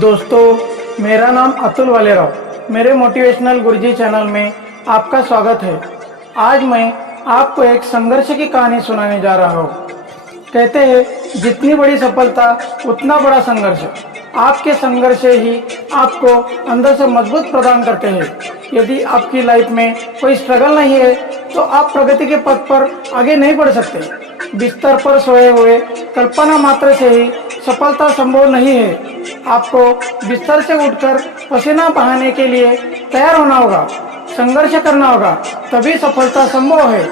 दोस्तों, मेरा नाम अतुल वालेराव। मेरे मोटिवेशनल गुरुजी चैनल में आपका स्वागत है। आज मैं आपको एक संघर्ष की कहानी सुनाने जा रहा हूँ। कहते हैं, जितनी बड़ी सफलता उतना बड़ा संघर्ष। आपके संघर्ष ही आपको अंदर से मजबूत प्रदान करते हैं। यदि आपकी लाइफ में कोई स्ट्रगल नहीं है तो आप प्रगति के पथ पर आगे नहीं बढ़ सकते। बिस्तर पर सोए हुए कल्पना मात्र से ही सफलता संभव नहीं है। आपको बिस्तर से उठकर पसीना बहाने के लिए तैयार होना होगा, संघर्ष करना होगा, तभी सफलता संभव है।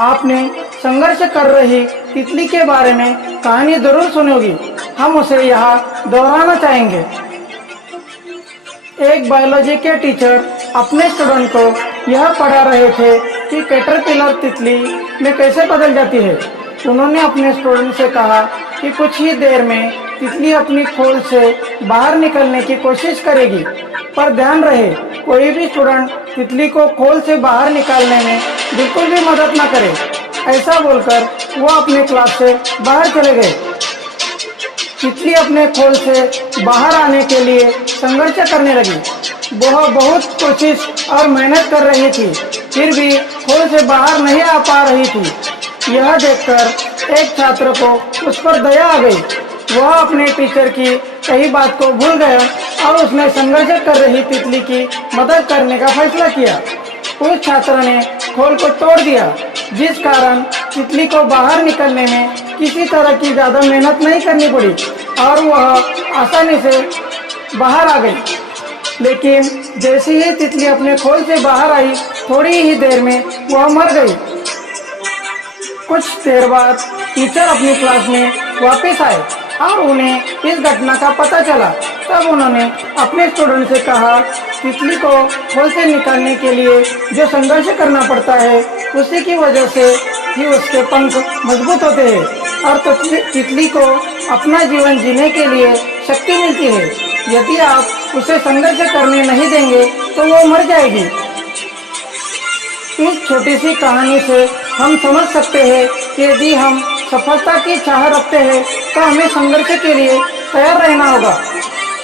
आपने संघर्ष कर रही तितली के बारे में कहानी जरूर सुनी होगी। हम उसे यहाँ दोहराना चाहेंगे। एक बायोलॉजी के टीचर अपने स्टूडेंट को यह पढ़ा रहे थे कि कैटरपिलर तितली में कैसे बदल जाती है। उन्होंने अपने स्टूडेंट से कहा कि कुछ ही देर में तितली अपनी खोल से बाहर निकलने की कोशिश करेगी, पर ध्यान रहे कोई भी स्टूडेंट तितली को खोल से बाहर निकालने में बिल्कुल भी मदद न करे। ऐसा बोलकर वो अपने क्लास से बाहर चले गए। तितली अपने खोल से बाहर आने के लिए संघर्ष करने लगी। वह बहुत कोशिश और मेहनत कर रही थी, फिर भी खोल से बाहर नहीं आ पा रही थी। यह देखकर एक छात्र को उस पर दया आ गई। वह अपने टीचर की कही बात को भूल गया और उसने संघर्ष कर रही तितली की मदद करने का फैसला किया। उस छात्र ने खोल को तोड़ दिया, जिस कारण तितली को बाहर निकलने में किसी तरह की ज्यादा मेहनत नहीं करनी पड़ी और वह आसानी से बाहर आ गई। लेकिन जैसे ही तितली अपने खोल से बाहर आई, थोड़ी ही देर में वह मर गई। कुछ देर बाद टीचर अपनी क्लास में वापस आए और उन्हें इस घटना का पता चला। तब उन्होंने अपने स्टूडेंट से कहा, तितली को खोल से निकालने के लिए जो संघर्ष करना पड़ता है, उसी की वजह से ही उसके पंख मजबूत होते हैं और तितली को अपना जीवन जीने के लिए शक्ति मिलती है। यदि आप उसे संघर्ष करने नहीं देंगे तो वो मर जाएगी। इस छोटी सी कहानी से हम समझ सकते हैं कि यदि हम सफलता की चाह रखते हैं तो हमें संघर्ष के लिए तैयार रहना होगा।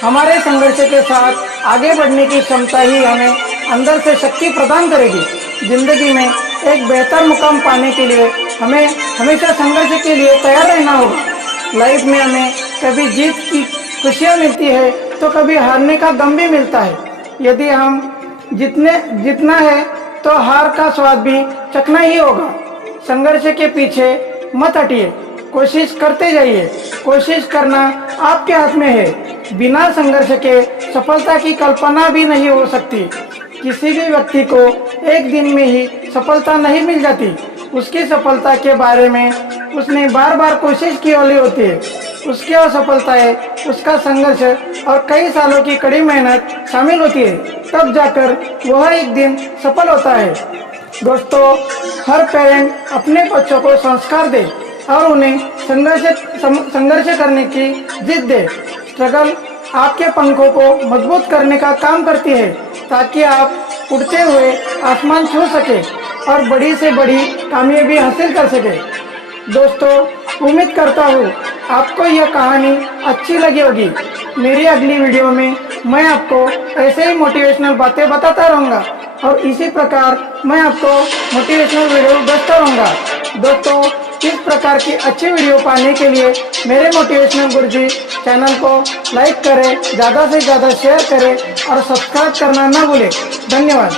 हमारे संघर्ष के साथ आगे बढ़ने की क्षमता ही हमें अंदर से शक्ति प्रदान करेगी। जिंदगी में एक बेहतर मुकाम पाने के लिए हमें हमेशा संघर्ष के लिए तैयार रहना होगा। लाइफ में हमें कभी जीत की खुशियाँ मिलती है तो कभी हारने का गम भी मिलता है। यदि हम जीतना है तो हार का स्वाद भी चखना ही होगा। संघर्ष के पीछे मत हटिए, कोशिश करते जाइए। कोशिश करना आपके हाथ में है। बिना संघर्ष के सफलता की कल्पना भी नहीं हो सकती। किसी भी व्यक्ति को एक दिन में ही सफलता नहीं मिल जाती। उसकी सफलता के बारे में उसने बार बार कोशिश की वाली होती है। उसकी असफलताएं, उसका संघर्ष और कई सालों की कड़ी मेहनत शामिल होती है, तब जाकर वह एक दिन सफल होता है। दोस्तों, हर पेरेंट अपने बच्चों को संस्कार दे और उन्हें संघर्ष करने की जिद दे। स्ट्रगल आपके पंखों को मजबूत करने का काम करती है, ताकि आप उड़ते हुए आसमान छू सके और बड़ी से बड़ी कामयाबी हासिल कर सके। दोस्तों, उम्मीद करता हूँ आपको यह कहानी अच्छी लगी होगी। मेरी अगली वीडियो में मैं आपको ऐसे ही मोटिवेशनल बातें बताता रहूँगा और इसी प्रकार मैं आपको मोटिवेशनल वीडियो भेजता रहूँगा। दोस्तों, इस प्रकार की अच्छी वीडियो पाने के लिए मेरे मोटिवेशनल गुरुजी चैनल को लाइक करें, ज़्यादा से ज़्यादा शेयर करें और सब्सक्राइब करना ना भूलें। धन्यवाद।